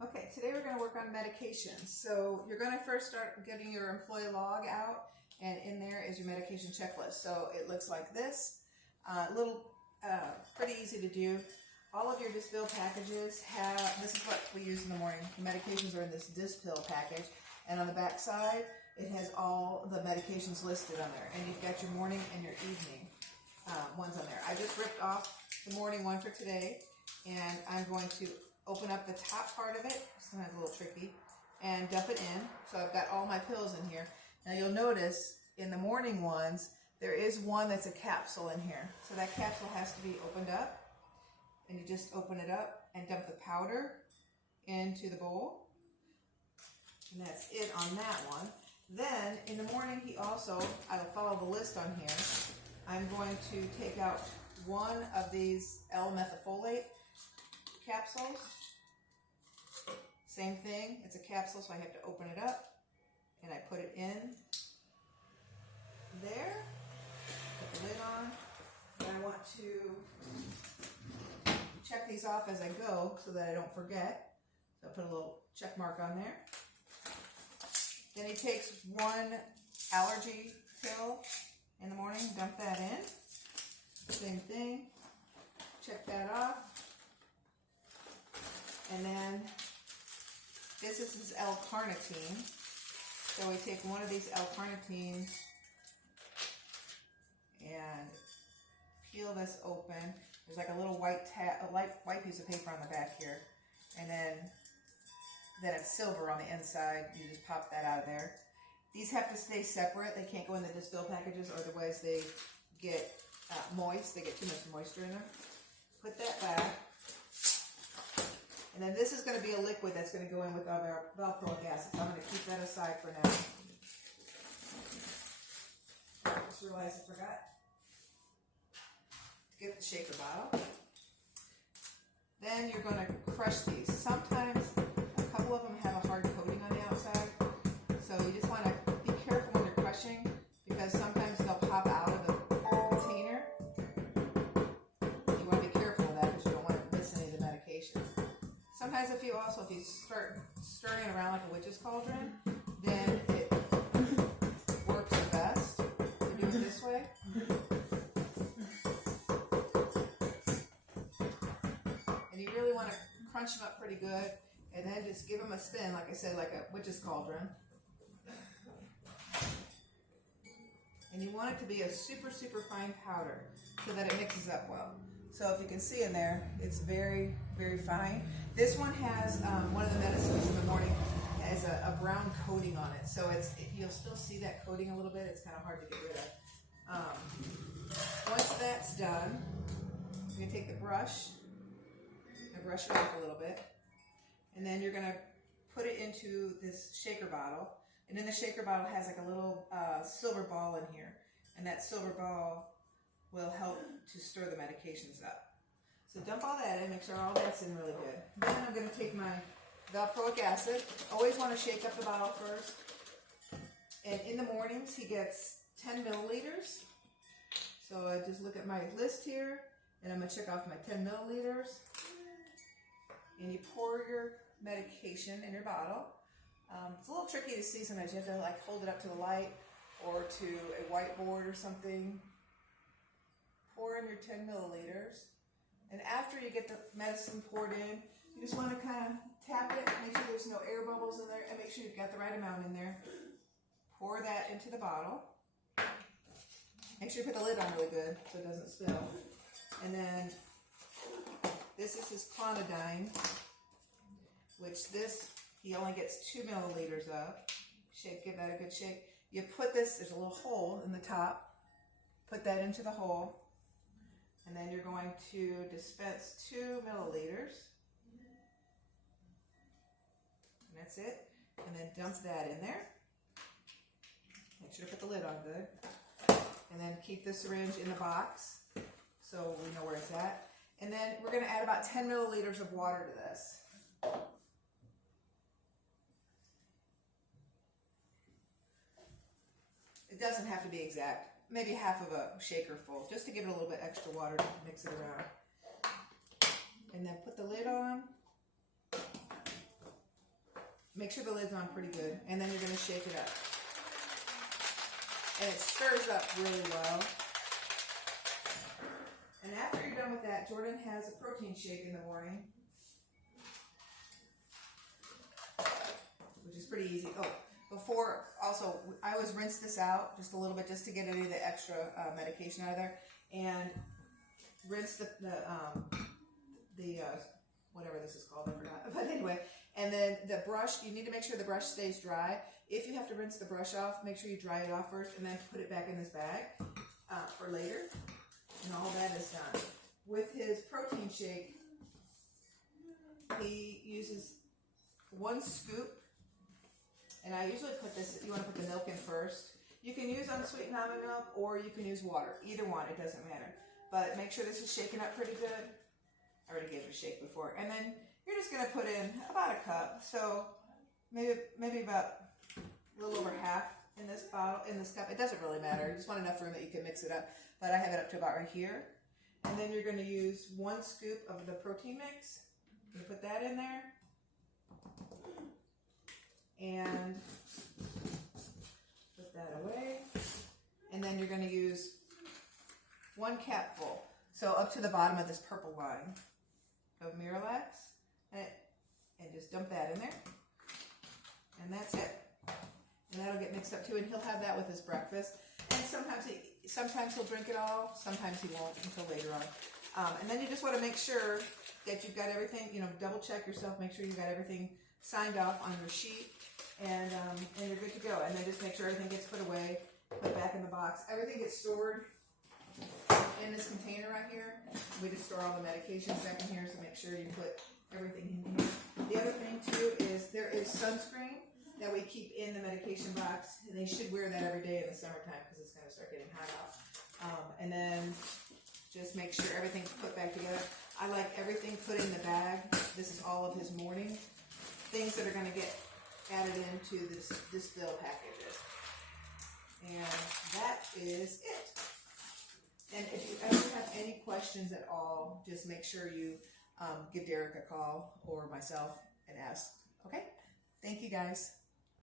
Okay, today we're going to work on medications. So you're going to first start getting your employee log out, and in there is your medication checklist. So it looks like this, pretty easy to do. All of your Dispill packages have, this is what we use in the morning. The medications are in this Dispill package, and on the back side, it has all the medications listed on there. And you've got your morning and your evening ones on there. I just ripped off the morning one for today, and I'm going to open up the top part of it, sometimes a little tricky, and dump it in. So I've got all my pills in here. Now you'll notice in the morning ones, there is one that's a capsule in here. So that capsule has to be opened up, and you just open it up and dump the powder into the bowl. And that's it on that one. Then in the morning, I'll follow the list on here. I'm going to take out one of these L-methylfolate capsules. Same thing, it's a capsule, so I have to open it up, and I put it in there, put the lid on, and I want to check these off as I go so that I don't forget. So I put a little check mark on there. Then he takes one allergy pill in the morning, dump that in. Same thing, check that off. And then this is his L-carnitine. So we take one of these L-carnitines and peel this open. There's like a little white piece of paper on the back here. And then it's silver on the inside. You just pop that out of there. These have to stay separate. They can't go in the Dispill packages, or otherwise they get moist. They get too much moisture in them. Put that back. And then this is going to be a liquid that's going to go in with our valproic acid. So I'm going to keep that aside for now. I just realized I forgot to get the shaker bottle. Then you're going to crush these. Sometimes a couple of them have a hard coating on the outside. So you just want to be careful when you're crushing, because sometimes they'll pop out of the container. You want to be careful of that because you don't want to miss any of the medication. Sometimes if you start stirring it around like a witch's cauldron, then it works the best to do it this way. And you really want to crunch them up pretty good, and then just give them a spin, like I said, like a witch's cauldron. And you want it to be a super, super fine powder so that it mixes up well. So if you can see in there, it's very, very fine. This one has one of the medicines in the morning has a brown coating on it. So you'll still see that coating a little bit. It's kind of hard to get rid of. Once that's done, you're going to take the brush and brush it off a little bit. And then you're going to put it into this shaker bottle. And in the shaker bottle has like a little silver ball in here. And that silver ball will help to stir the medications up. So dump all that in, make sure all that's in really good. Then I'm going to take my valproic acid. Always want to shake up the bottle first. And in the mornings he gets 10 milliliters. So I just look at my list here, and I'm going to check off my 10 milliliters. And you pour your medication in your bottle. It's a little tricky to see sometimes. You have to like hold it up to the light or to a whiteboard or something. Pour in your 10 milliliters. And after you get the medicine poured in, you just want to kind of tap it, make sure there's no air bubbles in there, and make sure you've got the right amount in there. Pour that into the bottle. Make sure you put the lid on really good so it doesn't spill. And then this is his clonidine, which this he only gets 2 milliliters of. Shake, give that a good shake. You put this, there's a little hole in the top. Put that into the hole. And then you're going to dispense 2 milliliters. And that's it. And then dump that in there. Make sure to put the lid on good. And then keep the syringe in the box so we know where it's at. And then we're going to add about 10 milliliters of water to this. It doesn't have to be exact. Maybe half of a shaker full, just to give it a little bit extra water to mix it around. And then put the lid on. make sure the lid's on pretty good, and then you're going to shake it up. And it stirs up really well. And after you're done with that, Jordan has a protein shake in the morning, which is pretty easy. Oh, before, also, I always rinse this out just a little bit just to get any of the extra medication out of there. And rinse the whatever this is called, I forgot. But anyway, and then the brush, you need to make sure the brush stays dry. If you have to rinse the brush off, make sure you dry it off first and then put it back in this bag for later. And all that is done. With his protein shake, he uses 1 scoop, and I usually put this, you want to put the milk in first. You can use unsweetened almond milk or you can use water. Either one, it doesn't matter. But make sure this is shaken up pretty good. I already gave it a shake before. And then you're just going to put in about a cup. So maybe about a little over half in this bottle, in this cup. It doesn't really matter. You just want enough room that you can mix it up. But I have it up to about right here. And then you're going to use 1 scoop of the protein mix. You put that in there. And put that away. And then you're going to use 1 capful. So up to the bottom of this purple line of Miralax. And just dump that in there. And that's it. And that'll get mixed up too. And he'll have that with his breakfast. And sometimes he'll drink it all. Sometimes he won't until later on. And then you just want to make sure that you've got everything, double check yourself, make sure you've got everything signed off on your sheet. And you're good to go. And then just make sure everything gets put away, put back in the box. Everything gets stored in this container right here. We just store all the medications back in here, so make sure you put everything in here. The other thing too is there is sunscreen that we keep in the medication box, and they should wear that every day in the summertime because it's going to start getting hot out. And then just make sure everything's put back together. I like everything put in the bag. This is all of his morning things that are going to get added into this fill packages. And that is it. And if you ever have any questions at all, just make sure you give Derek a call or myself and ask. Okay? Thank you guys.